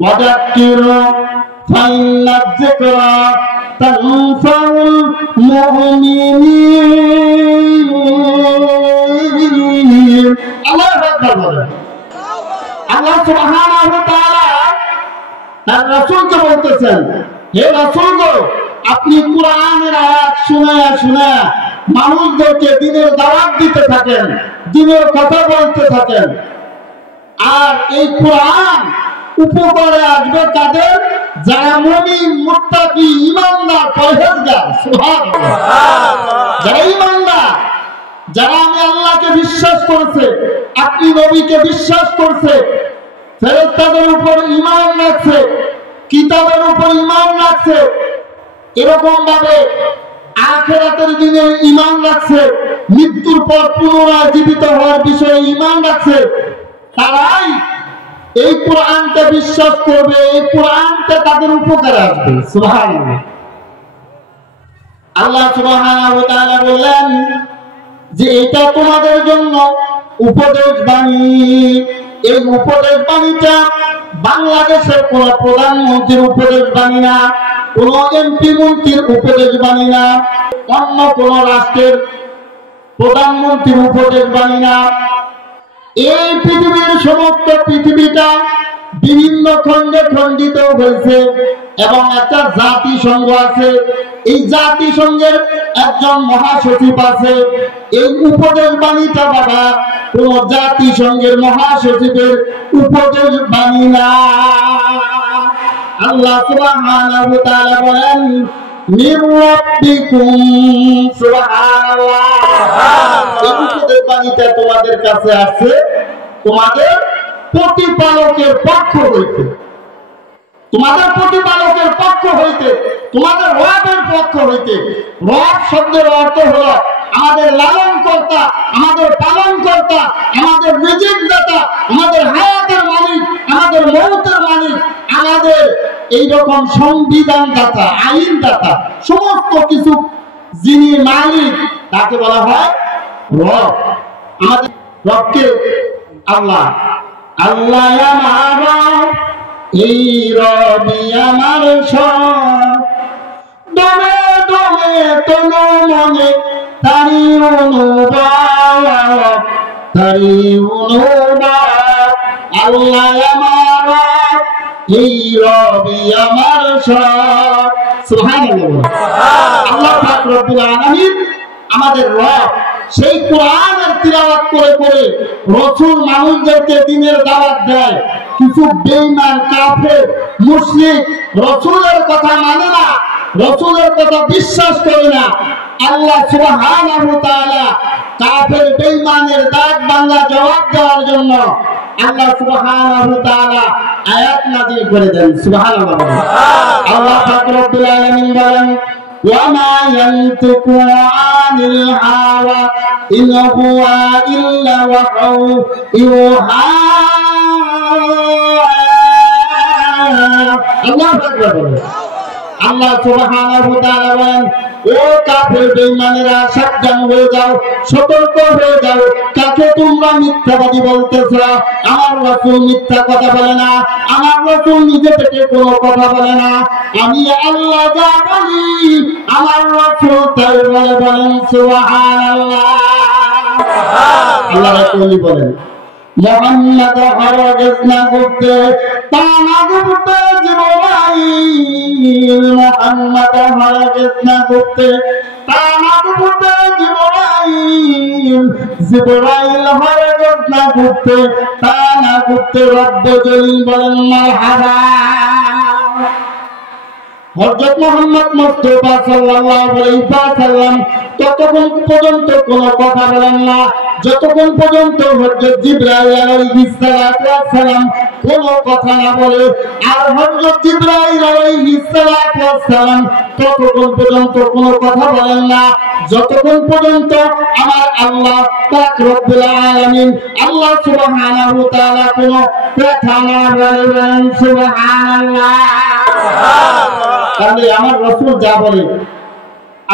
ওয়াযাক্কির ফাইন্না যিকরা তানফাউল মুমিনিন। আল্লাহু আকবার বলেন। আল্লাহ সুবহানাহু ওয়া তাআলা তার রাসূলকে বলতেছেন, হে রাসূল গো, আপনি কুরআনের আয়াত শুনায়া শুনায়া মানুষদেরকে দ্বীনের দাওয়াত দিতে থাকেন, দ্বীনের কথা বলতে থাকেন। আর এই কুরআন উপকারে আসবে কাদের? যারা মুমিন, মুত্তাকি, ঈমানদার, পরহেজগার। সুবহানাল্লাহ। যারা ঈমানদার, যারা আমি আল্লাহকে বিশ্বাস করছে, আপনি নবীকে বিশ্বাস করছে, ফেরেশতাদের উপর ঈমান রাখছে, কিতাবের উপর ঈমান রাখছে, এরকম ভাবে আখিরাতের দিনে ঈমান রাখছে, মৃত্যুর পর পুনরায় জীবিত হওয়ার বিষয়ে ঈমান রাখছে, তারাই এই কোরআনকে বিশ্বাস করবে, এই কোরআনটা তাদের উপকারে আসবে। সুবহানাল্লাহ। আল্লাহ সুবহানাহু ওয়া তাআলা বললেন যে এটা তোমাদের জন্য উপদেশ বাণী। এই উপদেশ বাণীটা বাংলাদেশের কোন প্রধানমন্ত্রীর উপদেশ বাণী না, কোন এমপি মন্ত্রীর উপদেশ বাণী না, অন্য কোন রাষ্ট্রের প্রধানমন্ত্রীর উপদেশ বাণী না। এই পৃথিবীর সমস্ত পৃথিবীটা বিভিন্ন খণ্ডে খণ্ডিত হয়েছে এবং একটা জাতিসংঘ আছে। এই জাতিসংঘের একজন মহাসচিব আছে। এই উপদেশ বাণীটা বাবা কোন জাতিসংঘের মহাসচিবের উপদেশ বাণী না। আল্লাহ সুবহানাহু ওয়া তাআলা বলেন, মির রাব্বিকুম। সুবহানাল্লাহ। এই উপদেশ বাণীটা তোমাদের কাছে আছে তোমাদের প্রতিপালকের পক্ষ হইতে, তোমাদের প্রতিপালকের পক্ষ হইতে, তোমাদের রবের পক্ষ হইতে। রব শব্দের অর্থ হলো আমাদের লালন কর্তা, আমাদের পালন কর্তা, আমাদের রিজিক দাতা, আমাদের হায়াতের মালিক, আমাদের মৌতের মালিক, আমাদের এইরকম সংবিধান দাতা, আইন দাতা, সমস্ত কিছু যিনি মালিক তাকে বলা হয় রব। আমাদের রবকে আল্লাহ। আল্লাহ আমার রব, এই রবি আমার সব, দমে দমে তনু মনে তারি অনুভব, তারি অনুভব। আল্লাহ আমার রব, এই রবি আমার সব। সুবহানাল্লাহ। আল্লাহ পাক রব্বুল আলামিন আমাদের রব। সেই কোরআনের তিলাওয়াত করে করে রাসূল মানুষদেরকে দ্বীনের দাওয়াত দেয়। কিছু বেঈমান, কাফের, মুশরিক রাসূলের কথা মানে না, রাসূলের কথা বিশ্বাস করে না। আল্লাহ সুবহানাহু ওয়া তাআলা কাফের বেঈমানের দাগ বাংলা জবাব দেওয়ার জন্য আল্লাহ সুবহানাহু ওয়া তাআলা আয়াত নাযিল করে দেন। সুবহানাল্লাহ। আল্লাহ পাক রব্বুল আলামিন বলেন, وما ينطق عن الهوى إن هو إلا وحي يوحى। الله أكبر। আল্লাহ সুবহানাহু ওয়া তাআলা বলেন, ও কাফের বেঈমানেরা সাবধান হয়ে যাও, সতর্ক হয়ে যাও। কাকে তোমরা মিথ্যাবাদী বলতেছো? আমার রাসূল মিথ্যা কথা বলে না, আমার রাসূল নিজে থেকে কোনো কথা বলে না। আমি আল্লাহ যা বলি আমার রাসূল তাই বলে। বলেন সুবহানাল্লাহ। আল্লাহ রাসূল বলেন, মুহাম্মদ হরগিজ না করতে তা না করতে জিবরাইল, মুহাম্মদ হরগিজ না করতে তা না করতে জিবরাইল, জিবরাইল হরগিজ না করতে তা না করতে রব্বুল জলিল। বলেন মারহাবা। হযরত মুহাম্মদ মুস্তাফা সাল্লাল্লাহু আলাইহি ওয়াসাল্লাম ততক্ষণ পর্যন্ত কোনো কথা বলেন না যতক্ষণ পর্যন্ত হযরত জিবরাইল আলাইহিস সালাম কোনো কথা না বলে। আর হযরত জিবরাইল আলাইহিস সালাম ততক্ষণ পর্যন্ত কোনো কথা বলেন না যতক্ষণ পর্যন্ত আমার আল্লাহ পাক রব্বুল আলামিন আল্লাহ সুবহানাহু ওয়া তাআলা কোনো কথা না বলেন। সুবহানাল্লাহ। তাহলে আমার রাসূল যা বলে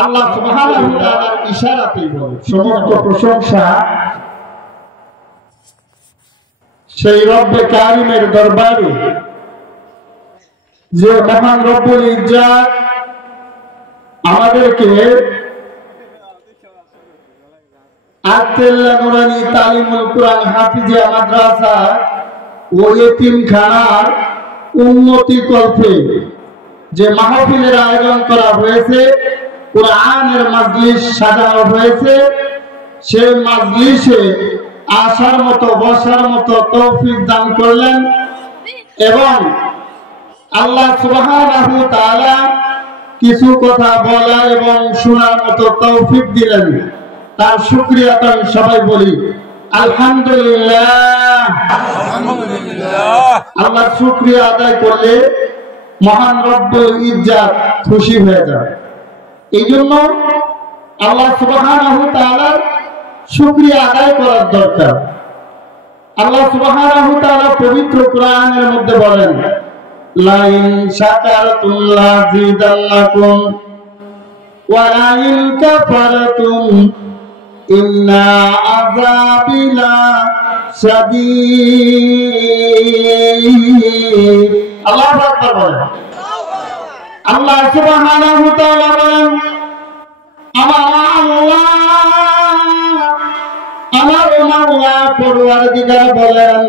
আল্লাহ সুবহানাহু ওয়া তাআলার ইশারাতেই বলে। সমস্ত প্রশংসা সেই রব্বে কারিমের দরবারে যে মহান রব্বুল ইজ্জত আমাদেরকে আত্তেল্লা নুরানি তালিমুল কুরআন হাফিজিয়া মাদ্রাসা ও ইতিমখানার উন্নতি কল্পে যে মাহফিলের আয়োজন করা হয়েছে, কোরআনের মাজলিস সাজানো হয়েছে, সেই মাজলিসে আসার মতো বসার মতো তৌফিক দান করলেন এবং আল্লাহ সুবহানাহু ওয়া তাআলা কিছু কথা বলা এবং শোনার মতো তৌফিক দিলেন। তার শুকরিয়া তো আমি সবাই বলি আলহামদুলিল্লাহ। আল্লাহ শুকরিয়া আদায় করলে মহান রব্বুল ইজ্জত খুশি হয়ে যায়। এই জন্য আল্লাহ সুবহানাহু ওয়া তাআলার শুকরিয়া আদায় করার দরকার। আল্লাহ সুবহানাহু ওয়া তাআলা পবিত্র কোরআনের মধ্যে বলেন, লাইন শাকারতুম লাযিদান্নাকুম ওয়া লাইন কাফারতুম ইন্না আযাবি লাশাদীদ। আল্লাহু আকবার বলেন। আল্লাহ সুবহানাহু ওয়া তাআলা বলেন, আমার মাওলা পরওয়ারদিগার বলেন,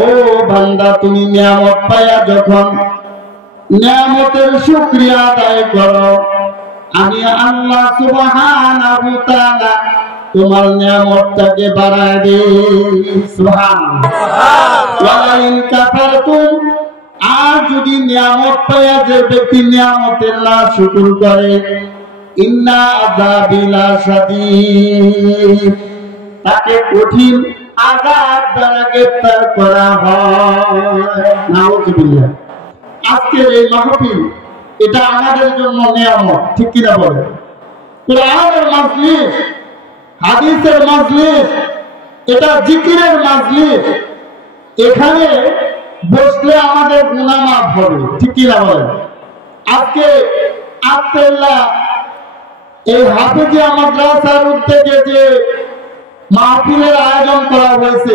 ও বান্দা তুমি নিয়ামত পায়া যখন নিয়ামতের শুকরিয়া আদায় করো, আমি আল্লাহ সুবহানাহু ওয়া তাআলা তোমার নিয়ামতটাকে বাড়ায় দেই। সুবহানাল্লাহ। ওয়া ইন কাফারতুম, আর যদি নিয়ামত পায়া যে ব্যক্তি নিয়ামতের না শুকর করে, ইন্না আযাবি লাশাদীদ, তাকে কঠিন আযাব দ্বারা গ্রেফতার করা হয়। নাউযুবিল্লাহ। আজকের এই মাহফিল এটা আমাদের জন্য নিয়ামত, ঠিক কিনা বলে? কোরআনের মাজলিস, হাদিসের মাজলিস, এটা জিকিরের মাজলিস। এখানে বসলে আমাদের গুনাহ মাফ হবে, ঠিক কিনা বলে? আজকে আত্তেল্লাহ এই হাফিজিয়া মাদ্রাসার উদ্যোগে যে মাহফিলের আয়োজন করা হয়েছে,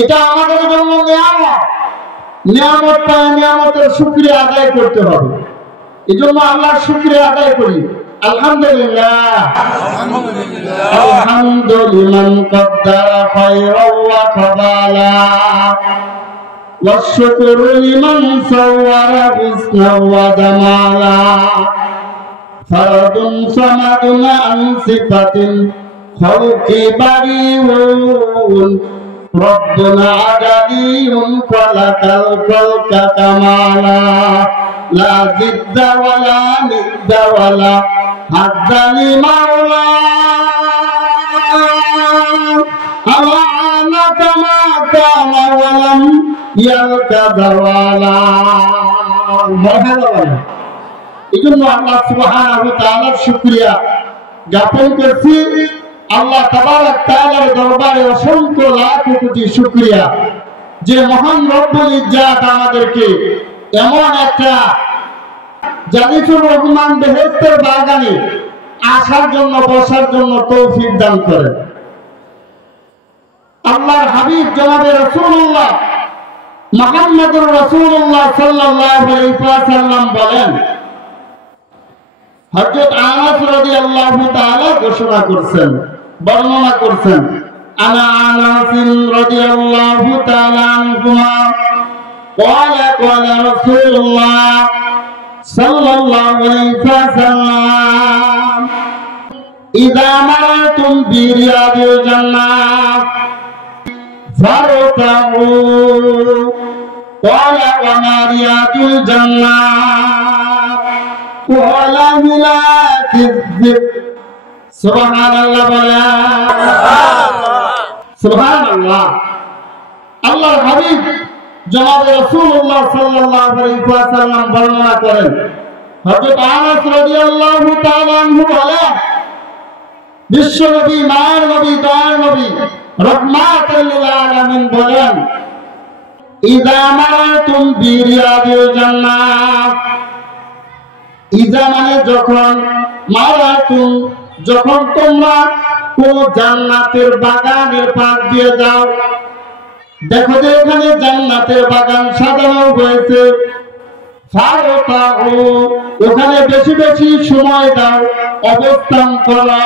এটা আমাদের জন্য নিয়ামত। নিয়ামত পায় নিয়ামতের শুকরিয়া আদায় করতে হবে। এই জন্য আল্লাহর শুকরিয়া আদায় করি। আলহামদুলিল্লাহ। আলহামদুলিমান কদ্দারা খায়রাও ওয়া কাবালা ওয়াশ শুকরু লিমান সাওয়ারা হুসনাও ওয়া জামালা ফারদুন সামাদুন আন সিফাতিন খালকি বারিউন রব্বুনা আদালিউন খালাকাল খালকা কামালা লা জিদ্দা ওয়ালা নিদ্দা ওয়ালা হাদ্দা লিমাওলা আওয়ানা কামা কানা ওয়ালাম ইয়ালকা দাওয়ালা। মারহাবা। এই জন্য আল্লাহ সুবহানাহু ওয়া তাআলার শুকরিয়া জ্ঞাপন করছি। আল্লাহ তাবারক তাআলার দরবারে অসংখ্য লাখ কোটি শুকরিয়া যে মহান রব্বুল ইজ্জত আমাদেরকে এমন একটা জান্নাতুর রহমান বেহেশতের বাগানে আসার জন্য বসার জন্য তৌফিক দান করেন। আল্লাহর হাবিব জনাবে রাসূলুল্লাহ মুহাম্মদুর রাসূলুল্লাহ সাল্লাল্লাহু আলাইহি ওয়াসাল্লাম বলেন, হযরত আনাস রাদিয়াল্লাহু তাআলা ঘোষণা করছেন, বর্ণনা করছেন, আনা আনাস রাদিয়াল্লাহু তাআলা আনহুমা قال قال رسول الله صلى الله عليه وسلم إذا مررتم برياض الجنة فارتعوا قال وما رياض الجنة قال ملاك الذكر سبحان الله بلا سبحان الله الله الحبيب জনাবে রাসূলুল্লাহ সাল্লাল্লাহু আলাইহি ওয়াসাল্লাম বর্ণনা করেন, হযরত আনাস রাদিয়াল্লাহু তাআলা আনহু বলেন, বিশ্বনবী মায়ের নবী দয়ার নবী রাহমাতুল লিল আলামিন বলেন, ইযা মারাতুম বিরিয়াদিল জান্নাহ, ইযা মানে যখন, মারাতুম যখন তোমরা কোন জান্নাতের বাগানের পাশ দিয়ে যাও, দেখো যে এখানে জান্নাতের বাগান সাজানো হয়েছে, ফারতাউ, ওখানে বেশি বেশি সময় দাও, অবস্থান করো।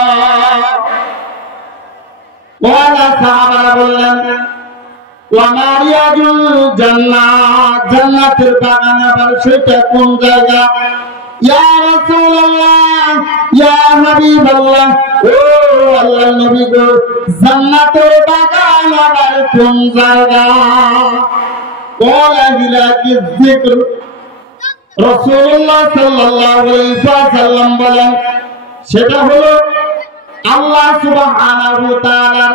ওয়ালা সাহাবারা বললেন, ওয়া মারিয়াজুল জান্নাত, জান্নাতের বাগান আবার সেটা কোন জায়গা? ইয়া রাসূলুল্লাহ, ইয়া হাবিবাল্লাহ, ও আল্লাহর নবী গো, জান্নাতের বাগান আবার কোন জায়গা? ওয়ালা হিলাকি যিকর, রাসূলুল্লাহ সাল্লাল্লাহু আলাইহি ওয়াসাল্লাম বলেন, সেটা হলো আল্লাহ সুবহানাহু ওয়া তাআলার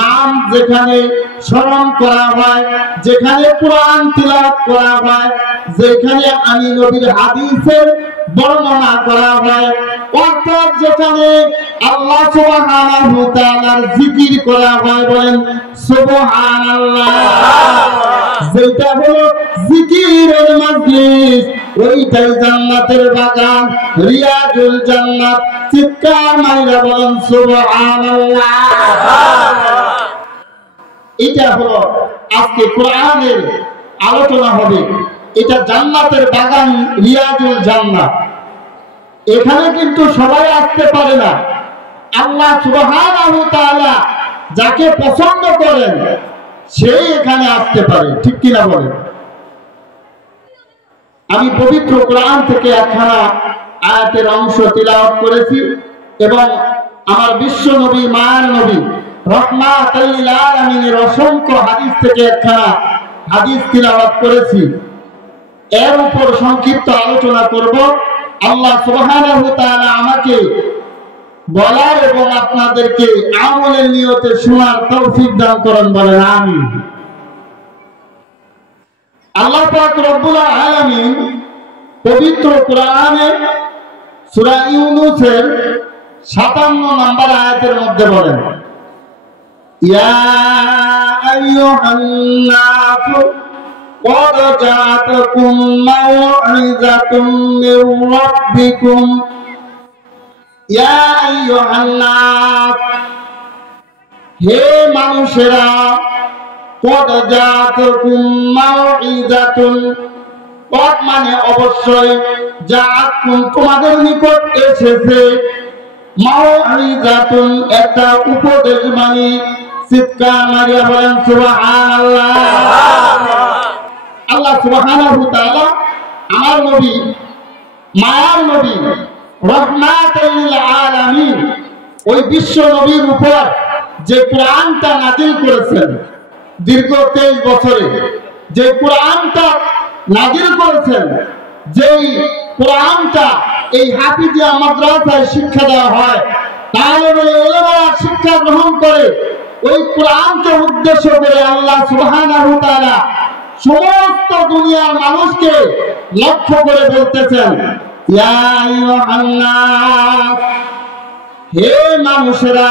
নাম যেখানে স্মরণ করা হয়, যেখানে কোরআন তিলাওয়াত করা হয়, যেখানে আমি নবীর হাদিসের বর্ণনা করা হয়, অর্থাৎ যেখানে আল্লাহ সুবহানাহু ওয়া তাআলার জিকির করা হয়, বলেন সুবহানাল্লাহ। যেটা হলো জিকিরের মাজলিস, ওইটাই জান্নাতের বাগান, রিয়াজুল জান্নাত। চিৎকার মাইরা বলেন সুবহানাল্লাহ। এটা হলো আজকে কোরআনের আলোচনা হবে। এটা জান্নাতের বাগান, রিয়াজুল জান্নাত। এখানে কিন্তু সবাই আসতে পারে না। আল্লাহ সুবহানাহু ওয়া তাআলা যাকে পছন্দ করেন সেই এখানে আসতে পারে, ঠিক কিনা বলেন? আমি পবিত্র কোরআন থেকে একখানা আয়াতের অংশ তিলাওয়াত করেছি এবং আমার বিশ্ব নবী, মায়ার নবী, রাহমাতুল লিল আলামিনের অসংখ্য হাদিস থেকে একখানা হাদিস তিলাওয়াত করেছি। এর উপর সংক্ষিপ্ত আলোচনা করব। আল্লাহ সুবহানাহু ওয়া তাআলা আমাকে বলার এবং আপনাদেরকে আমলের নিয়তে শোনার তৌফিক দান করেন, বলেন আমিন। আল্লাহ পাক রব্বুল আলামিন পবিত্র কোরআনে সূরা ইউনূসের 57 নম্বর আয়াতের মধ্যে বলেন, ইয়া আইয়ুহান নাস قد جاءتكم موعظة من ربكم يا أيها الناس, হে মানুষেরা, قد جاءتكم موعظة, قد মানে অবশ্যই, জাআতকুম তোমাদের নিকট এসেছে, মাউইযাতুন একটা উপদেশ বাণী। চিৎকার মারিয়া বলেন সুবহানাল্লাহ। আল্লাহ সুবহানাহু ওয়া তাআলা আমার নবী, মায়ার নবী, রাহমাতুল লিল আলামিন, ওই বিশ্ব নবীর উপর যে কোরআনটা নাযিল করেছেন দীর্ঘ 23 বছরে, যে কোরআনটা নাযিল করেছেন, যেই কোরআনটা এই হাফিজিয়া মাদ্রাসায় শিক্ষা দেওয়া হয়, তাহলে উলামারা শিক্ষা গ্রহণ করে ওই কোরআনকে উদ্দেশ্য করে আল্লাহ সুবহানাহু ওয়া তাআলা সমস্ত দুনিয়ার মানুষকে লক্ষ্য করে বলতেছেন, ইয়া আইয়ুহান নাস, হে মানুষেরা।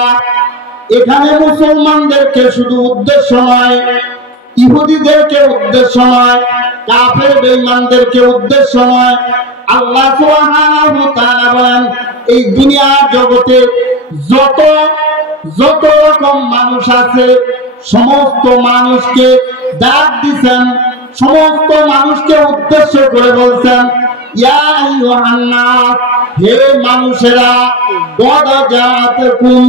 এখানে মুসলমানদেরকে শুধু উদ্দেশ্য নয়, ইহুদিদেরকে উদ্দেশ্য নয়, কাফের বেঈমানদেরকে উদ্দেশ্য নয়। আল্লাহ সুবহানাহু ওয়া তাআলা বলেন, এই দুনিয়ার জগতে যত রকম মানুষ আছে সমস্ত মানুষকে ডাক দিবেন, সমস্ত মানুষকে উদ্দেশ্য করে বলছেন, ইয়া আইয়ুহান নাস, হে মানুষেরা, কদ জাআতকুম,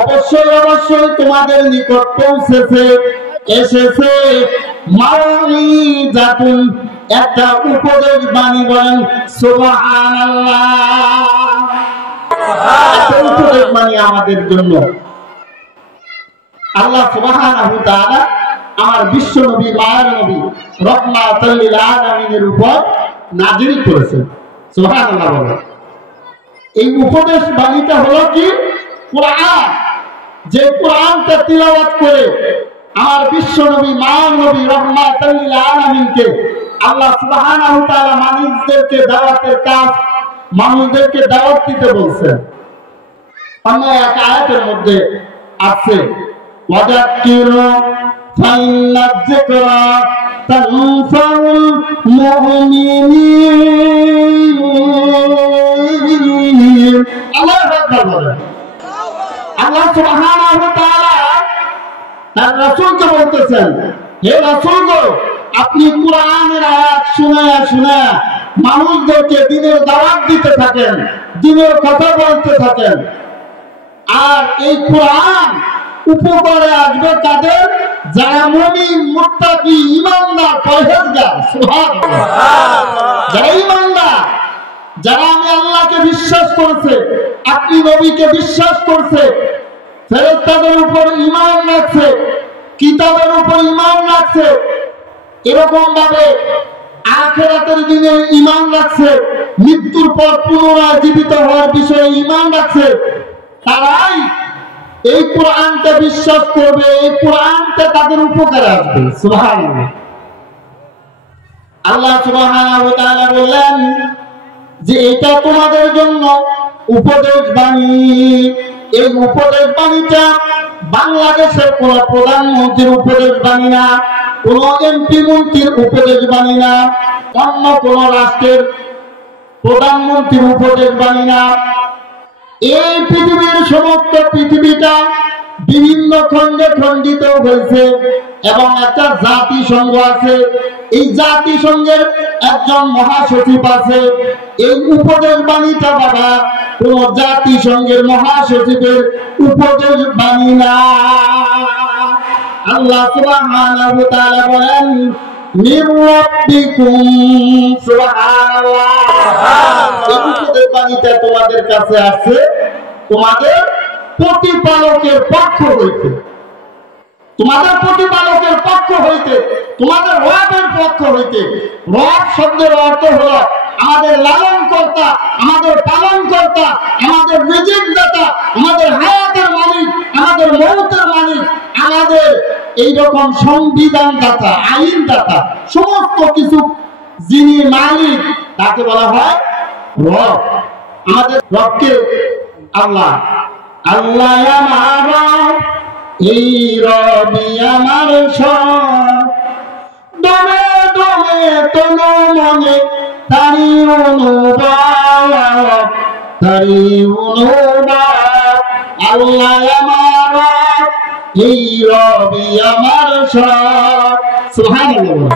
অবশ্যই তোমাদের নিকট পৌঁছেছে, এসেছে, মাউইযাতুন একটা উপদেশ বাণী। বলেন সুবহানাল্লাহ। উপদেশ বাণী আমাদের জন্য আল্লাহ সুবহানাহু ওয়া তাআলা আমার বিশ্ব নবী, মায়ার নবী, রাহমাতুল লিল আলামিনের উপর নাযিল করেছেন। সুবহানাল্লাহ বলেন। এই উপদেশ বাণীটা হলো কি? কোরআন। যে কোরআনটা তিলাওয়াত করে আমার বিশ্ব নবী, মায়ার নবী, রাহমাতুল লিল আলামিনকে আল্লাহ সুবহানাহু ওয়া তাআলা মানুষদেরকে দাওয়াতের কাজ, মানুষদেরকে দাওয়াত দিতে বলছেন। অন্য এক আয়াতের মধ্যে আছে, ওয়াযাক্কিরু ফাইন্না যিকরা তানফাউল মুমিনিন। আল্লাহু আকবার বলেন। আল্লাহ সুবহানাহু ওয়া তাআলা তার রাসূলকে বলতেছেন, হে রাসূল গো, আপনি কোরআনের আয়াত শুনায়া মানুষদেরকে দিনের দাওয়াত দিতে থাকেন, দিনের কথা বলতে থাকেন। আর এই কোরআন উপকারে আসবে কাদের? যারা মুমিন, মুত্তাকি, ঈমানদার, পরহেজগার। সুবহানাল্লাহ। যারা ঈমানদার, যারা আমি আল্লাহকে বিশ্বাস করছে, আপনি নবীকে বিশ্বাস করছে, ফেরেশতাদের উপর ঈমান রাখছে, কিতাবের উপর ঈমান রাখছে, এরকম ভাবে আখিরাতের দিনে ঈমান রাখছে, মৃত্যুর পর পুনরায় জীবিত হওয়ার বিষয়ে ঈমান রাখছে, তারাই এই কোরআনটা বিশ্বাস করবে, এই কোরআনটা তাদের উপকারে আসবে। সুবহানাল্লাহ। আল্লাহ সুবহানাহু ওয়া তাআলা বললেন যে এটা তোমাদের জন্য উপদেশ বাণী। এই উপদেশ বাণীটা বাংলাদেশের কোন প্রধানমন্ত্রীর উপদেশ বাণী না, কোন এমপি মন্ত্রীর উপদেশ বাণী না, অন্য কোন রাষ্ট্রের প্রধানমন্ত্রীর উপদেশ বাণী না। এই পৃথিবীর সমস্ত পৃথিবীটা বিভিন্ন খণ্ডে খণ্ডিত হয়েছে এবং একটা জাতিসংঘ আছে। এই জাতিসংঘের একজন মহাসচিব আছে। এই উপদেশ বাণীটা বাবা কোন জাতিসংঘের মহাসচিবের উপদেশ বাণী না। আল্লাহ সুবহানাহু ওয়া তাআলা বলেন মির রাব্বিকুম। সুবহানাল্লাহ। এই উপদেশ বাণীটা তোমাদের কাছে আছে তোমাদের প্রতিপালকের পক্ষ হইতে, তোমাদের প্রতিপালকের পক্ষ হইতে, তোমাদের রবের পক্ষ হইতে। রব শব্দের অর্থ হলো আমাদের লালন কর্তা, আমাদের পালন কর্তা, আমাদের রিজিক দাতা, আমাদের হায়াতের মালিক, আমাদের মৌতের মালিক, আমাদের এইরকম সংবিধান দাতা, আইন দাতা, সমস্ত কিছু যিনি মালিক তাকে বলা হয় রব। আমাদের রবকে আল্লাহ। আল্লাহ আমার রব, এই রবি আমার সব, দমে দমে তনু মনে তারি অনুভব, তারি অনুভব। আল্লাহ আমার রব, এই রবি আমার সব। সুবহানাল্লাহ।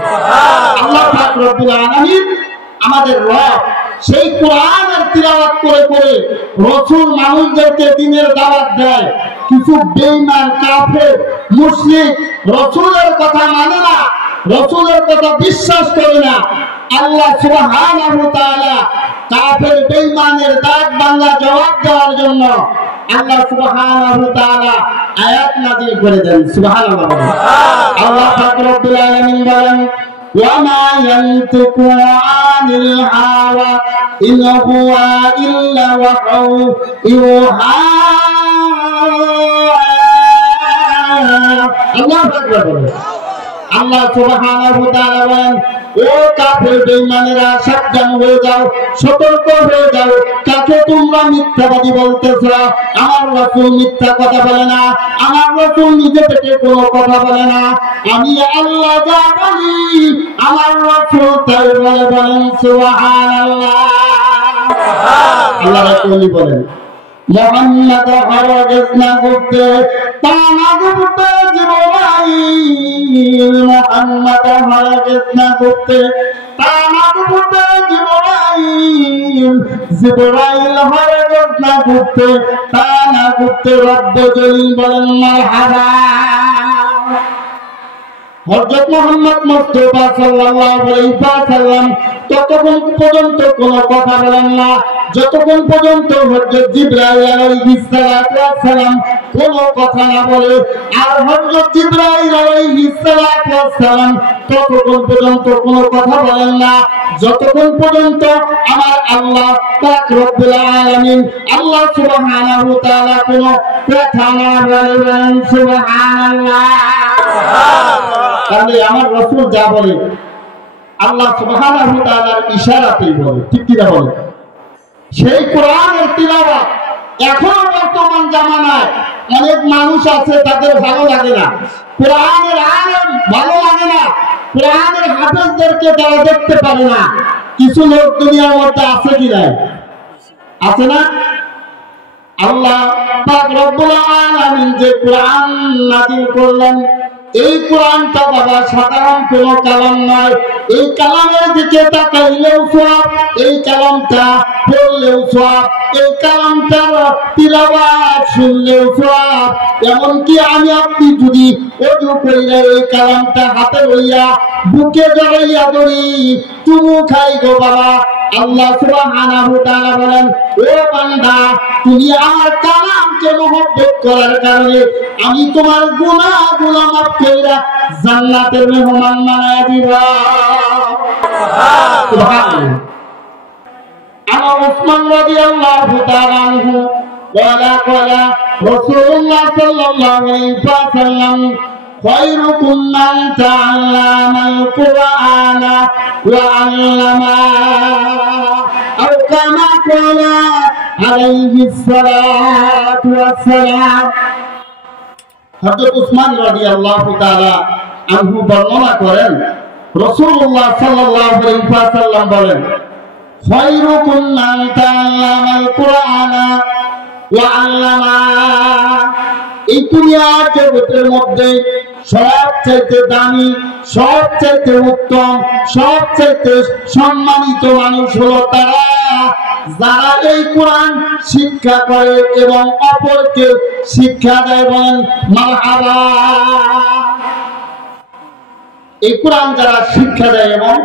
আল্লাহ পাক রব্বুল আলামিন আমাদের রব। সেই কোরআনের তিলাওয়াত করে করে রাসূল মানুষদেরকে দ্বীনের দাওয়াত দেয়। কিছু বেঈমান, কাফের, মুশরিক রাসূলের কথা মানে না, রাসূলের কথা বিশ্বাস করে না। আল্লাহ সুবহানাহু ওয়া তাআলা কাফের বেঈমানের দাগ বাংলা জবাব দেওয়ার জন্য আল্লাহ সুবহানাহু ওয়া তাআলা আয়াত নাযিল করে দেন। সুবহানাল্লাহ। আল্লাহ পাক রব্বুল আলামিন বলেন وما ينطق عن الهوى إن هو إلا وحي يوحى। আল্লাহ সুবহানাহু ওয়া তাআলা বলেন ও কাফের বেঈমানেরা সাবধান হয়ে যাও, সতর্ক হয়ে যাও। কাকে তোমরা মিথ্যাবাদী বলতেছো? আমার রাসূল মিথ্যা কথা বলে না, আমার রাসূল নিজে থেকে কোনো কথা বলে না। আমি আল্লাহ যা বলি আমার রাসূল তাই বলে। বলেন সুবহানাল্লাহ। আল্লাহ রাসূল বলেন মুহাম্মদ হরগিজ না করতে তা না করতে জিবরাইল, মুহাম্মদ হরগিজ না করতে তা না করতে জিবরাইল, জিবরাইল হরগিজ না করতে তা না করতে রব্ব জলিল। বলেন মারহাবা। হযরত মুহাম্মদ মুস্তাফা সাল্লাল্লাহু আলাইহি ওয়াসাল্লাম ততক্ষণ পর্যন্ত কোনো কথা বলেন না যতক্ষণ পর্যন্ত হযরত জিবরাইল আলাইহিস সালাম কোনো কথা না বলে। আর হযরত জিবরাইল আলাইহিস সালাম ততক্ষণ পর্যন্ত কোনো কথা বলেন না যতক্ষণ পর্যন্ত আমার আল্লাহ পাক রব্বুল আলামিন আল্লাহ সুবহানাহু ওয়া তাআলা কোনো কথা না বলেন। সুবহানাল্লাহ। তাহলে আমার রাসূল যা বলে আল্লাহ সুবহানাহু ওয়া তাআলার ইশারাতেই বলে, ঠিক কি না বলে? সেই কোরআনের তিলাওয়াত এখন বর্তমান জামানায় অনেক মানুষ আছে তাদের ভালো লাগে না, কোরআনের আলেম ভালো লাগে না, কোরআনের হাফেজদেরকে তারা দেখতে পারে না। কিছু লোক দুনিয়ার মধ্যে আছে কি নাই? আছে না? আল্লাহ পাক রব্বুল আলামিন যে কোরআন নাযিল করলেন এই কোরআনটা বাবা সাধারণ কোনো কালাম নয়। এই কালামের দিকে তাকাইলেও সওয়াব, এই কালামটা পড়লেও সওয়াব, এই কালামটার তিলাওয়াত শুনলেও সওয়াব। এমনকি আমি আপনি যদি ওযু কইরা এই কালামটা হাতে লইয়া বুকে জড়াইয়া ধরি চুমু খাই গো বাবা, আল্লাহ সুবহানাহু ওয়া তাআলা বলেন, ও বান্দা তুমি আমার কালামকে মহব্বত করার কারণে আমি তোমার গুনাহগুলো মাফ কইরা জান্নাতের মেহমান বানায়া দিব। সুবহানাল্লাহ। আনা উসমান রাদিয়াল্লাহু তাআলা আনহু ক্বালা রাসূলুল্লাহ সাল্লাল্লাহু আলাইহি ওয়াসাল্লাম خيركم من تعلم القرآن وعلمه أو كما قال عليه الصلاة والسلام। হযরত উসমান রাদিয়াল্লাহু তাআলা আনহু বর্ণনা করেন, রাসূলুল্লাহ সাল্লাল্লাহু আলাইহি ওয়াসাল্লাম বলেন, খায়রুকুম মান তাআল্লামাল কুরআনা ওয়া আল্লামা। এই দুনিয়ার জগতের মধ্যে সবচেয়ে দামি, সবচেয়ে উত্তম, সবচেয়ে সম্মানিত মানুষ হলো তারা যারা এই কোরআন শিক্ষা করে এবং অপরকে শিক্ষা দেয়। বলেন মারহাবা। এই কোরআন যারা শিক্ষা দেয় এবং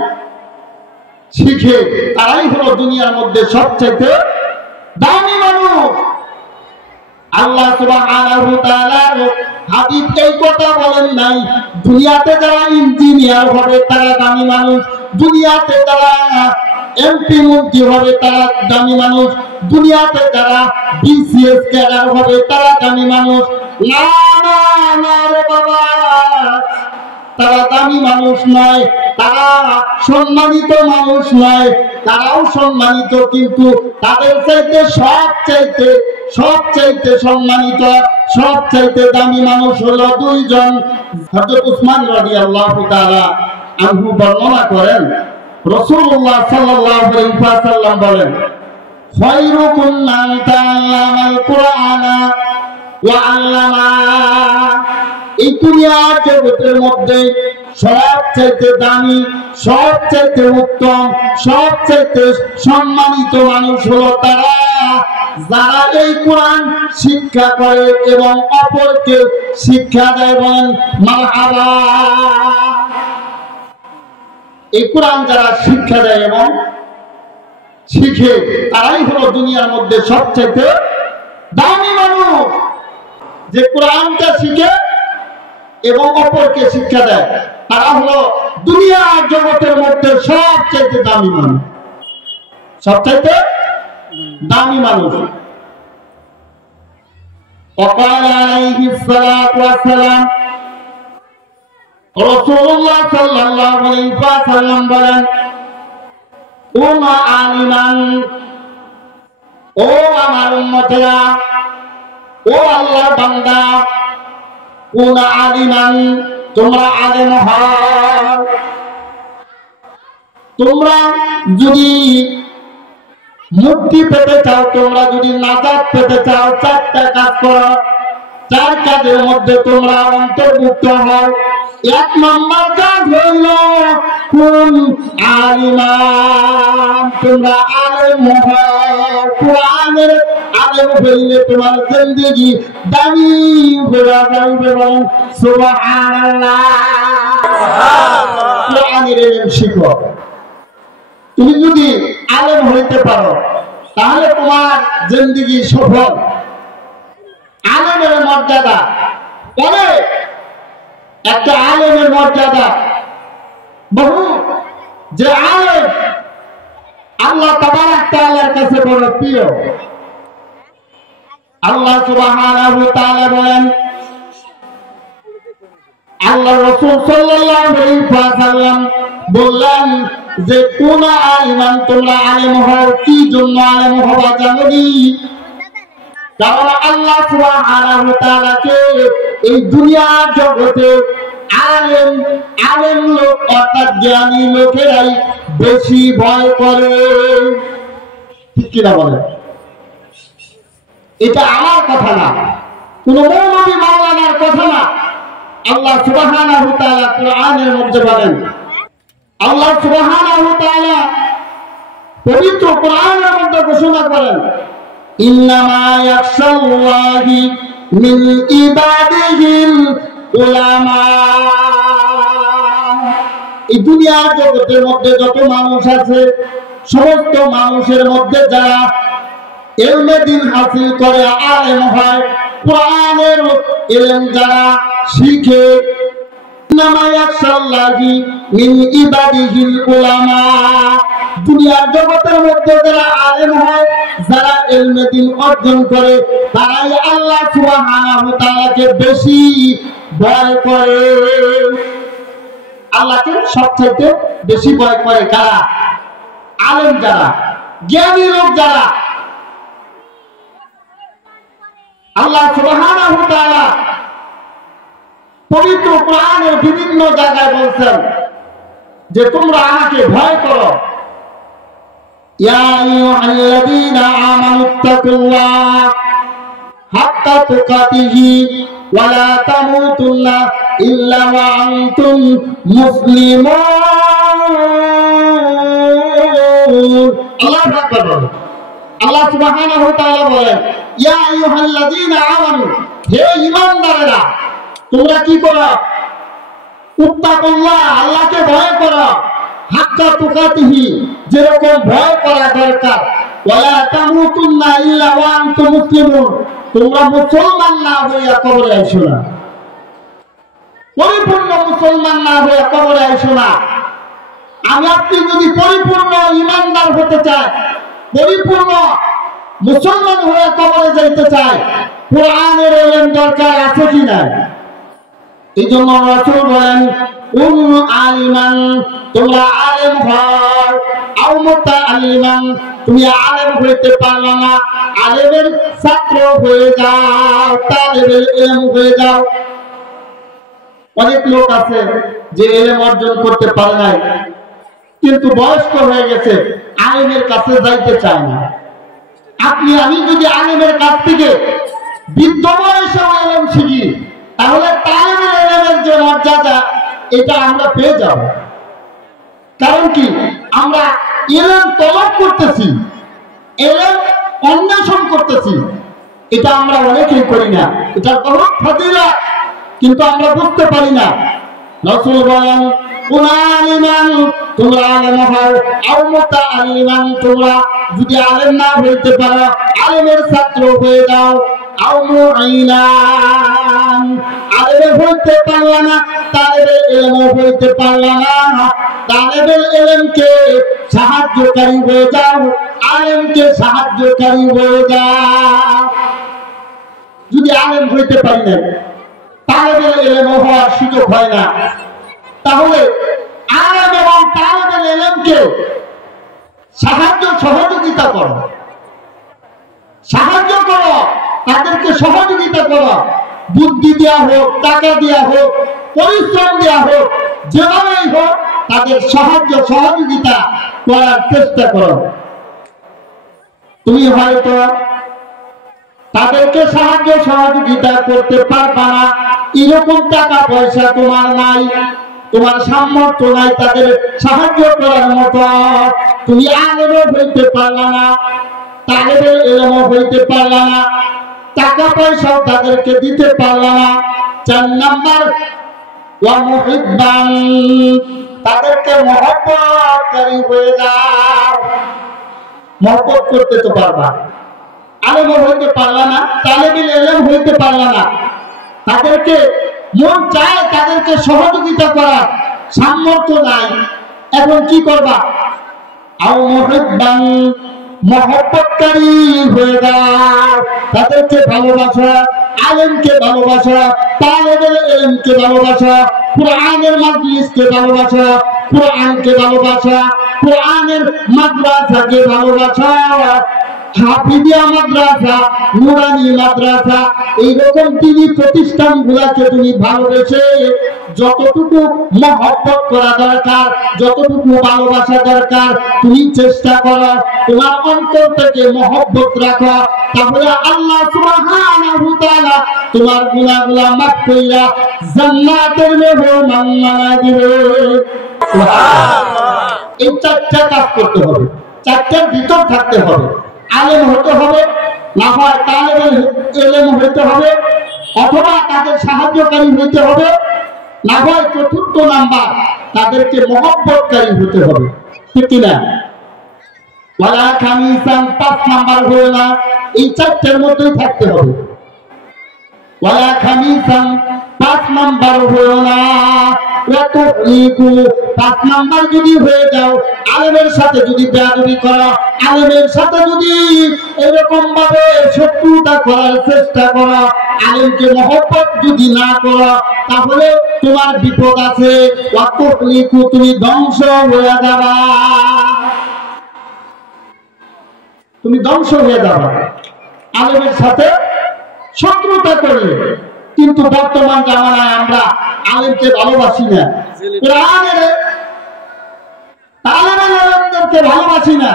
শিখে তারাই হলো দুনিয়ার মধ্যে সবচেয়ে দামি মানুষ। আল্লাহ সুবহানাহু ওয়া তাআলার হাবিব এই কথা বলেন নাই দুনিয়াতে যারা ইঞ্জিনিয়ার হবে তারা দামি মানুষ, দুনিয়াতে যারা এমপি মন্ত্রী হবে তারা দামি মানুষ, দুনিয়াতে যারা বিসিএস ক্যাডার হবে তারা দামি মানুষ। না না না রে বাবা, তারা দামি মানুষ নয়, তারা সম্মানিত মানুষ নয়। তারাও সম্মানিত, কিন্তু তাদের চাইতে সবচাইতে সম্মানিত, সবচাইতে দামি মানুষ হলো দুইজন। হযরত উসমান রাদিয়াল্লাহু তাআলা আনহু বর্ণনা করেন, রাসূলুল্লাহ সাল্লাল্লাহু আলাইহি ওয়াসাল্লাম বলেন, খায়রুকুম মান তাআল্লামাল কুরআনা ওয়া আল্লামা। এই দুনিয়ার জগতের মধ্যে সবচেয়ে দামি, সবচেয়ে উত্তম, সবচেয়ে সম্মানিত মানুষ হলো তারা যারা এই কোরআন শিক্ষা করে এবং অপরকে শিক্ষা দেয়। বলেন মারহাবা। এই কোরআন যারা শিক্ষা দেয় এবং শিখে তারাই হলো দুনিয়ার মধ্যে সবচেয়ে দামি মানুষ। যে কোরআনটা শিখে এবং অপরকে শিক্ষা দেয় তারা হলো দুনিয়ার জগতের মধ্যে সবচেয়ে দামি মানুষ, সবচেয়ে দামি মানুষ। وقال عليه الصلاة والسلام, রাসূলুল্লাহ সাল্লাল্লাহু আলাইহি ওয়াসাল্লাম বলেন, উম্মা আলিমান, ও আমার উম্মতেরা, ও আল্লাহর বান্দা, কোন আলিমান, তোমরা আলেম হও। তোমরা যদি মুক্তি পেতে চাও, তোমরা যদি নাজাত পেতে চাও, চারটা কাজ করো। চার কাজের মধ্যে তোমরা অন্তর্ভুক্ত হও। এক নম্বর কাজ হইল কোন আলিমান, তোমরা আলেম হও। কোরআনের আলেম হইলে তোমার জিন্দেগি দামি হয়ে যাবে। বলেন সুবহানাল্লাহ। কোরআনের ইলম শিখো। তুমি যদি আলেম হইতে পারো তাহলে তোমার জিন্দেগি সফল। আলেমের মর্যাদা অনেক, একটা আলেমের মর্যাদা বহু। যে আলেম আল্লাহ তাবারক তাআলার কাছে বড় প্রিয়। আল্লাহ সুবহানাহু ওয়া তাআলা বলেন, আল্লাহ রাসূল সাল্লাল্লাহু আলাইহি ওয়াসাল্লাম বললেন যে কোন আলিমান, তোমরা আলেম হও। কি জন্য আলেম হওয়া জানি? কারণ আল্লাহ সুবহানাহু ওয়া তাআলাকে এই দুনিয়ার জগতে আলেম লোক অর্থাৎ জ্ঞানী লোকেরাই বেশি ভয় করে। ঠিক কিনা বলে? এটা আমার কথা না, কোন মৌলবী মাওলানার কথা না, আল্লাহ সুবহানাহু ওয়া তাআলা কোরআনের মধ্যে বলেন, আল্লাহ সুবহানাহু ওয়া তাআলা পবিত্র কোরআনের মধ্যে ঘোষণা করেন, ইন্নামা ইয়াখশাল্লাহি মিন ইবাদিহিল উলামা। এই দুনিয়ার জগতের মধ্যে যত মানুষ আছে, সমস্ত মানুষের মধ্যে যারা ইলমে দ্বীন হাসিল করে, আলেম হয়, কোরআনের ইলম যারা শিখে, ইন্নামা ইয়াখশাল্লাহি মিন ইবাদিহিল উলামা। দুনিয়ার জগতের মধ্যে যারা আলেম হয়, যারা ইলমে দ্বীন অর্জন করে, তারাই আল্লাহ সুবহানাহু ওয়া তাআলাকে বেশি ভয় করে। আল্লাহকে সবচেয়ে বেশি ভয় করে কারা? আলেম যারা, জ্ঞানী লোক যারা। আল্লাহ সুবহানাহু ওয়া তাআলা পবিত্র কোরআনের বিভিন্ন জায়গায় বলছেন যে তোমরা আমাকে ভয় করো। ইয়া আইয়ুহাল্লাযীনা আমানুত্তাকুল্লাহ হাক্কা তুকাতিহি ওয়া লা তামুতুন্না ইল্লা ওয়া আনতুম মুসলিমুন। আল্লাহু আকবার। আল্লাহ সুবহানাহু ওয়া তাআলা বলেন, ইয়া আইয়ুহাল্লাযীনা আমানু, হে ঈমানদারেরা, তোমরা কি করো? উত্তাকুল্লাহ, আল্লাহকে ভয় করো, হাক্কা তুকাতিহি, যেরকম ভয় করা দরকার, ওয়ালা তামুতুন্না ইল্লা ওয়া আনতুম মুসলিমুন, তোমরা মুসলমান না হইয়া কবরে আইসো না। পরিপূর্ণ মুসলমান না হইয়া কবরে আইসো না। আমি আপনি যদি পরিপূর্ণ ঈমানদার হতে চাই, পরিপূর্ণ মুসলমান হয়ে কবরে যাইতে চাই, কোরআনের ইলম দরকার আছে কি না? এই জন্য রাসূল বলেন, আলিমান, তোমরা আলেম হও, আও মুতাআল্লিমান, তুমি আলেম হইতে পারলা না, আলেমের ছাত্র হয়ে যাও, তালেবেল ইলম হয়ে যাও। অনেক লোক আছে যে ইলম অর্জন করতে পারে নাই, কিন্তু বয়স্ক হয়ে গেছে, আলেমের কাছে যাইতে চায় না। আপনি আমি যদি আলেমের কাছ থেকে বৃদ্ধ বয়সে ইলম শিখি, তাহলে তালেবেল ইলমের যে মর্যাদা, এটা আমরা পেয়ে যাব। কারণ কি? আমরা ইলম তলব করতেছি, ইলম অন্বেষণ করতেছি। এটা আমরা অনেকেই করি না। এটা বহুত ফজিলত, কিন্তু আমরা বুঝতে পারি না। রাসূল বলেন, আলিমান, তোমরা আলেম হও, আও মুতাআল্লিমান, তোমরা যদি আলেম না হইতে পারো, আলেমের ছাত্র হয়ে যাও, আও মুঈনান, আলেম হইতে পারলা না, তালেবে ইলম হইতে পারলা না, তালেবেল ইলমকে সাহায্যকারী হয়ে যাও, আলেমকে সাহায্যকারী হয়ে যাও। যদি আলেম হইতে পারি না, তালেবেল ইলম হওয়ার সুযোগ হয় না, তাহলে আলেম এবং তালেবেল ইলমকে সাহায্য সহযোগিতা করো, সাহায্য করো, তাদেরকে সহযোগিতা করো। বুদ্ধি দেওয়া হোক, টাকা দেওয়া হোক, পরিশ্রম দেওয়া হোক, যেভাবেই হোক তাদের সাহায্য সহযোগিতা করার চেষ্টা করো। তুমি হয়তো তাদেরকে সাহায্য সহযোগিতা করতে পারবা না, এরকম টাকা পয়সা তোমার নাই, তোমার সামর্থ্য নাই তাদের সাহায্য করার মতো, তুমি আলেমও হইতে পারলা না, তালেবেল ইলমও হইতে পারলা না, টাকা পয়সাও তাদেরকে দিতে পারলা না। 4 নাম্বার, ওয়া মুহিব্বান, তাদেরকে মহব্বতকারী হয়ে যাও। মহব্বত করতে তো পারবা, আলেমও হইতে পারলা না, তালেবেল ইলম হইতে পারলা না, তাদেরকে মন চায় তাদেরকে সহযোগিতা করার সামর্থ্য নাই, এখন কি করবা? আও মুহিব্বান, মহব্বতকারী হয়ে যাও, তাদেরকে ভালোবাসা, আলেমকে ভালোবাসা, তালেবেল ইলমকে ভালোবাসা, কোরআনের মাজলিসকে ভালোবাসা, কোরআনকে ভালোবাসা, কোরআনের মাদ্রাসাকে ভালোবাসা, হাফিজিয়া মাদ্রাসা, নুরানি মাদ্রাসা, এইরকম তিনি প্রতিষ্ঠানগুলোকে তুমি ভালোবেসে যতটুকু মহব্বত করা দরকার, যতটুকু ভালোবাসা দরকার, তুমি চেষ্টা করো তোমার অন্তর থেকে মহব্বত রাখো, তাহলে আল্লাহ সুবহানাহু ওয়া তাআলা তোমার গুনাহগুলো মাফ কইরা জান্নাতের মেহমান বানায় দিবে। এই চারটা কাজ করতে হবে, চারটার ভিতর থাকতে হবে। আলেম হতে হবে, না হয় তালেবেল ইলম হতে হবে, অথবা তাদের সাহায্যকারী হতে হবে, না হয় চতুর্থ নাম্বার তাদেরকে মহব্বতকারী হতে হবে। ঠিক কিনা? ওয়ালা খামিসান 5 নাম্বার হলো না, এই চারটার মধ্যেই থাকতে হবে। ওয়ালা খামিসান 5 নাম্বার হলো না, এত লিখু 5 নাম্বার যদি হয়ে যাও, আলেমের সাথে যদি বেয়াদবি করো, আলেমের সাথে যদি এরকম ভাবে শত্রুতা করার চেষ্টা করো, আলেমকে মহব্বত যদি না করো, তাহলে তোমার বিপদ আছে। অত লিখু তুমি ধ্বংস হয়ে যাবা, তুমি ধ্বংস হয়ে যাবা আলেমের সাথে শত্রুতা করলে। কিন্তু বর্তমান জামানায় আমরা আলেমকে ভালোবাসি না, কোরআনের তালেবানদেরকে ভালোবাসি না।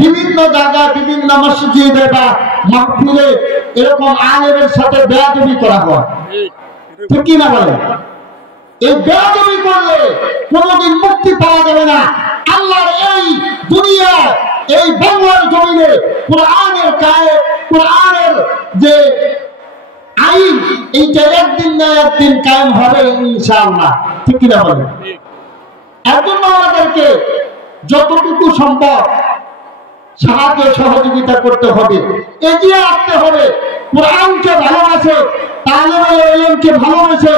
বিভিন্ন জায়গায় বিভিন্ন মসজিদে বা মাহফিলে এরকম আলেমের সাথে বেয়াদবি করা হয়। ঠিক কি না বলে? এই বেয়াদবি করলে কোনদিন মুক্তি পাওয়া যাবে না। আল্লাহর এই দুনিয়া, এই বাংলার জমিনে কোরআনের যে আইন, এইটা একদিন না একদিন কায়েম হবে ইনশাআল্লাহ। ঠিক কিনা বলে? এর জন্য আমাদেরকে যতটুকু সম্ভব সাহায্য সহযোগিতা করতে হবে, এগিয়ে আসতে হবে। কোরআনকে ভালোবাসে, তালেবে ইলমকে ভালোবাসে,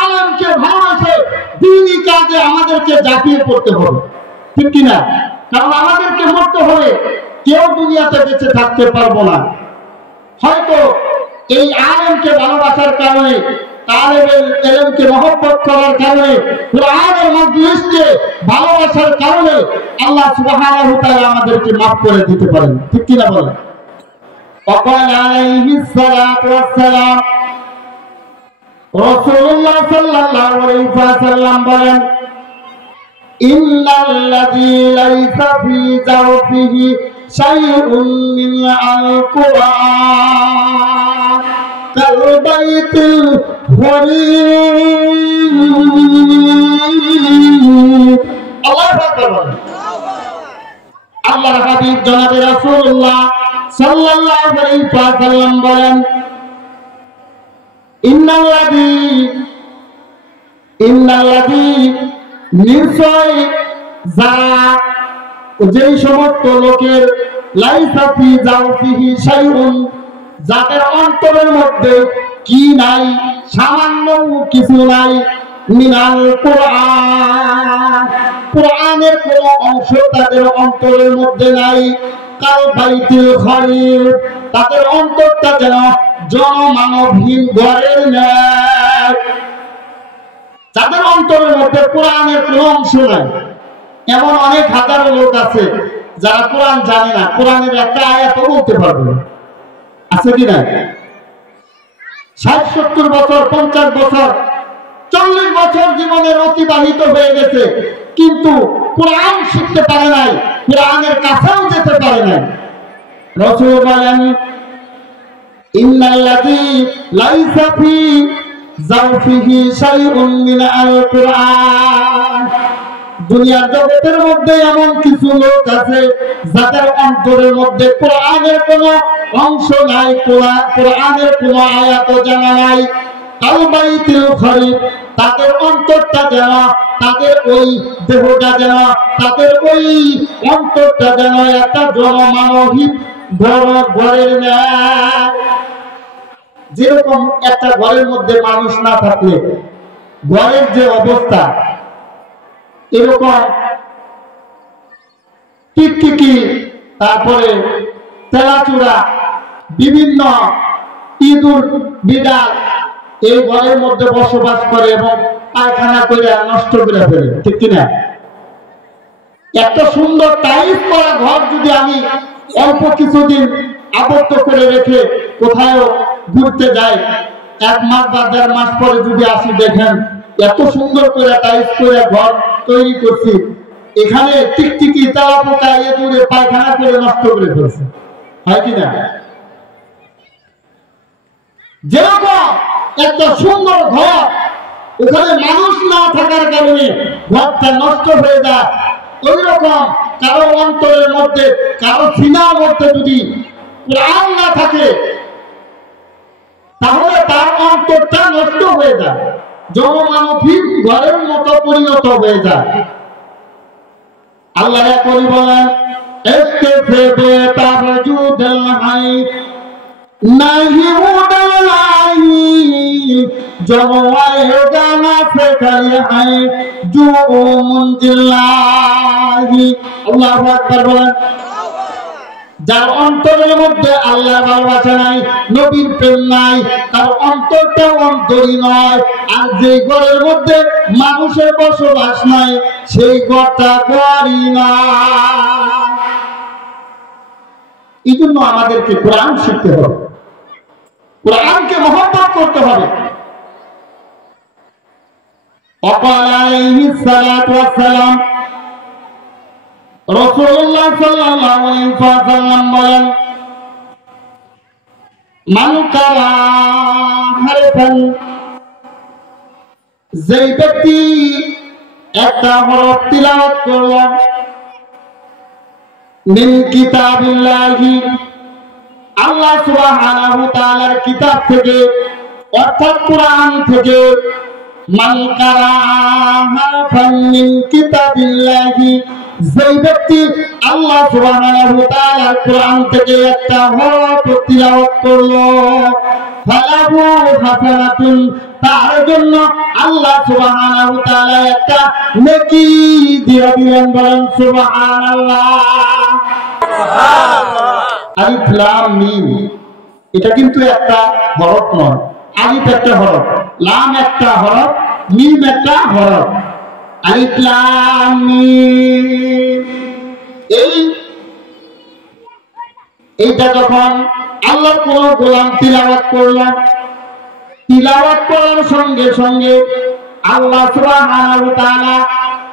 আলেমকে ভালোবাসে, দ্বীনি কাজে আমাদেরকে ঝাঁপিয়ে পড়তে হবে। ঠিক কিনা? কারণ আমাদেরকে মরতে হবে, কেউ দুনিয়াতে বেঁচে থাকতে পারবো না। হয়তো এই আলেমকে ভালোবাসার কারণে, তালেবে ইলমকে মহব্বত করার কারণে, কোরআনের মজলিসকে ভালোবাসার কারণে আল্লাহ সুবহানাহু ওয়া তাআলা আমাদেরকে মাফ করে দিতে পারেন। ঠিক কি না বলেন? وقال عليه الصلاة والسلام, রাসূলুল্লাহ সাল্লাল্লাহু আলাইহি ওয়াসাল্লাম বলেন, ইন্নাল্লাযী লাইসা ফী জাওফিহি শাইউন মিন আল-কুরআন কাল বাইতিল গরীব। আল্লাহু আকবার। আল্লাহর হাবিব জনাবে রাসূলুল্লাহ সাল্লাল্লাহু আলাইহি ওয়াসাল্লাম বলেন, ইন্নাল্লাযী নিশ্চয় যারা, যেই সমস্ত লোকের লাইসা ফী জাওফিহি শাইউন, যাদের অন্তরের মধ্যে কি নাই, সামান্য কিছু নাই, মিনাল কুরআন, কোরআনের কোন অংশ তাদের অন্তরের মধ্যে নাই, কাল বাইতুল গরীব, তাদের অন্তরটা যেন জনমানবহীন ঘরের ন্যায়। যাদের অন্তরের মধ্যে কোরআনের কোন অংশ নাই, এমন অনেক হাজারো লোক আছে যারা কোরআন জানে না, কোরআনের একটা আয়াতও বলতে পারবে না। আছে কি না? 60-70 বছর, 50 বছর, 40 বছর জীবনের অতিবাহিত হয়ে গেছে, কিন্তু কোরআন শিখতে পারে নাই, কোরআনের কাছেও যেতে পারে নাই। রাসূল বলেন, ইন্নাল্লাযী লাইসা ফী জাওফিহি শাইউন মিন আল-কুরআন, দুনিয়ার জগতের মধ্যে এমন কিছু লোক আছে যাদের অন্তরের মধ্যে কোরআনের কোনো অংশ নাই, কোরআনের কোনো আয়াত জানা নাই। কাল বাইতুল গরীব, তাদের অন্তরটা যেন, তাদের ওই দেহটা যেন, তাদের ওই অন্তরটা যেন একটা জনমানবহীন বড় ঘরের ন্যায়। যেরকম একটা ঘরের মধ্যে মানুষ না থাকলে ঘরের যে অবস্থা, এরকম টিকটিকি, তারপরে তেলাচুরা, বিভিন্ন ইঁদুর বিড়াল এই ঘরের মধ্যে বসবাস করে এবং পায়খানা করে নষ্ট করে ফেলে। ঠিক কিনা? একটা সুন্দর টাইলস করা ঘর যদি আমি অল্প কিছুদিন আবদ্ধ করে রেখে কোথাও ঘুরতে যাই, 1 মাস বা 1.5 মাস পরে যদি আসি, দেখেন এত সুন্দর করে টাইলস করে ঘর তৈরি করছি, এখানে টিকটিকি, তেলাপোকা, ইঁদুরে পায়খানা করে নষ্ট করে ফেলছে। হয় কিনা? যেরকম একটা সুন্দর ঘর, ওখানে মানুষ না থাকার কারণে ঘরটা নষ্ট হয়ে যায়, ওই রকম কারো অন্তরের মধ্যে, কারো সিনার মধ্যে যদি কোরআন না থাকে তাহলে তার অন্তরটা নষ্ট হয়ে যায়, জনমানবহীন ঘরের মতো পরিণত হয়ে যায়। আল্লাহ করি বলেন ইস্তিফে তাবজুদুল হাই नहीं उड़ाई जब आएगा ना फेंकाए है जो मुंजिलाई। अल्लाहु আকবার বলেন। যার অন্তরের মধ্যে আল্লাহর ভালোবাসা নাই, নবীর প্রেম নাই, তার অন্তরটা অন্তরই নয়। আর যে ঘরের মধ্যে মানুষের বসবাস নাই সেই ঘরটা ঘরই না। এই জন্য আমাদেরকে কোরআন শিখতে হবে, কোরআনকে মহব্বত করতে হবে। وقال عليه الصلاة والسلام রাসূলুল্লাহ সাল্লাল্লাহু আলাইহি ওয়াসাল্লাম বলেন মান কারা হারফান, যে ব্যক্তি একটা হরফ তিলাওয়াত করল মিন কিতাবিল্লাহি, আল্লাহ সুবহানাহু ওয়া তাআলার কিতাব থেকে অর্থাৎ কোরআন থেকে, মান কারা হারফান মিন কিতাবিল্লাহি, যে ব্যক্তি আল্লাহ সুবহানাহু ওয়া তাআলার কোরআন থেকে একটা হরফ তিলাওয়াত করলো ফালাহু হাসানাতুন, তার জন্য আল্লাহ সুবহানাহু ওয়া তাআলা একটা নেকি দিয়ে দিলেন। বলেন সুবহানাল্লাহ। আলিফ লাম মিম, এটা কিন্তু একটা হরফ নয়। আলিফ একটা হরফ, লাম একটা হরফ, মিম একটা হরফ। আলিফ লাম মিম, এইটা যখন আল্লাহর কোন গোলাম তিলাওয়াত করল, তিলাওয়াত করার সঙ্গে সঙ্গে আল্লাহ সুবহানাহু ওয়া তাআলা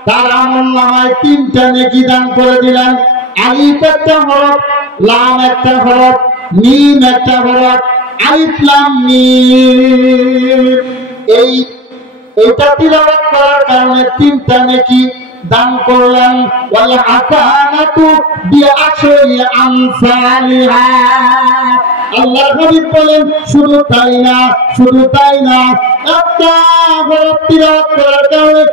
তার আমলনামায় 3টা নেকি দান করে দিলেন। আলিফ একটা হরফ, লাম একটা হরফ, মিম একটা হরফ। আলিফ লাম মিম, এইটা তিলাওয়াত করার কারণে 3টা নেকি দান করলেন। ওয়াল হাসানাতু বিআশরি আমসালিহা, আল্লাহর হাবিব বলেন শুধু তাই না, শুধু তাই না, একটা হরফ তিলাওয়াত করার কারণে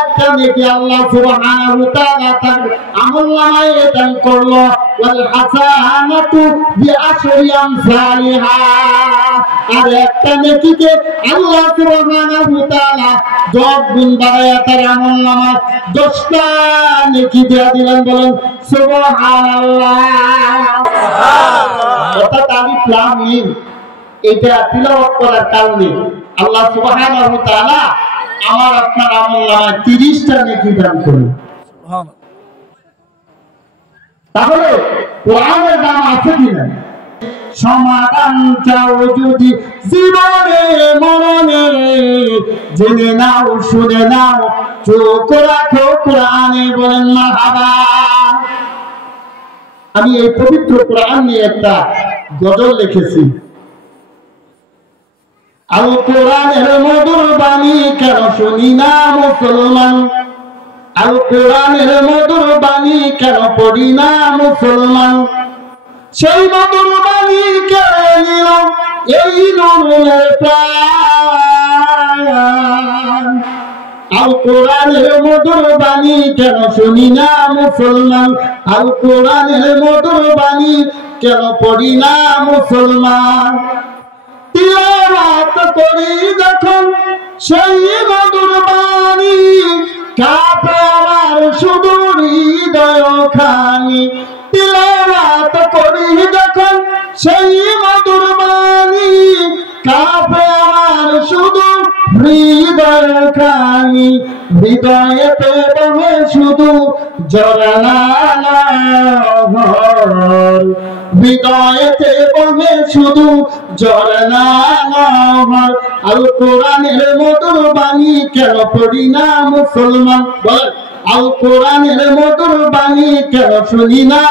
একটা নেকি আল্লাহ সুবহানাহু ওয়া তাআলা তার আমলনামায় দান করলো। ওয়াল হাসানাতু বিআশরি আমসালিহা, আর একটা নেকিকে আল্লাহ সুবহানাহু ওয়া তাআলা 10 গুণ বাড়ায়া তার আমলনামায় 10টা নেকি দিয়ে দিলেন। বলেন সুবহানাল্লাহ। অর্থাৎ আলিফ লাম মিম এটা তিলাওয়াত করার কারণে আল্লাহ সুবহানাহু ওয়া তাআলা আমার আপনার আমলনামায় 30টা নেকি দান করলেন। সুবহানাল্লাহ। তাহলে কোরআনের দাম আছে কিনা? সমাধান চাও যদি জীবনে মরণে, জেনে নাও শুনে নাও চোখ রাখো কোরআনে। বলেন মারহাবা। আমি এই পবিত্র কোরআন নিয়ে একটা গজল লিখেছি। আল কোরআনের মধুর বাণী কেন শুনি না মুসলমান, আল কোরআনের মধুর বাণী কেন পড়ি না মুসলমান, সেই মধুর বাণী কেড়ে নিল এই নূরের প্রাণ। আল কোরআনের মধুর বাণী কেন শুনি না মুসলমান, আল কোরআনের মধুর বাণী কেন পড়ি না মুসলমান। তিলাওয়াত করি যখন সেই মধুর বাণী, কাঁপে আমার শুধু হৃদয় খানি। তিলাওয়াত করি যখন সেই মধুর বাণী, কাঁপে আমার শুধু হৃদয় খানি। হৃদয়েতে বহে শুধু ঝরনা নহর, হৃদয়েতে বহে শুধু ঝরনা নহর। আল কোরআনের মধুর বাণী কেন পড়ি না মুসলমান। বলেন আল কোরআনের মধুর বাণী কেন শুনি না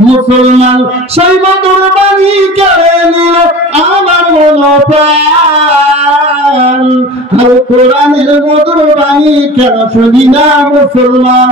মুসলমান সেই মধুর বাণী কেড়ে নিল আমার মনোপ্রাণ। আর কোরআনের মধুর বাণী কেন শুনি না মুসলমান?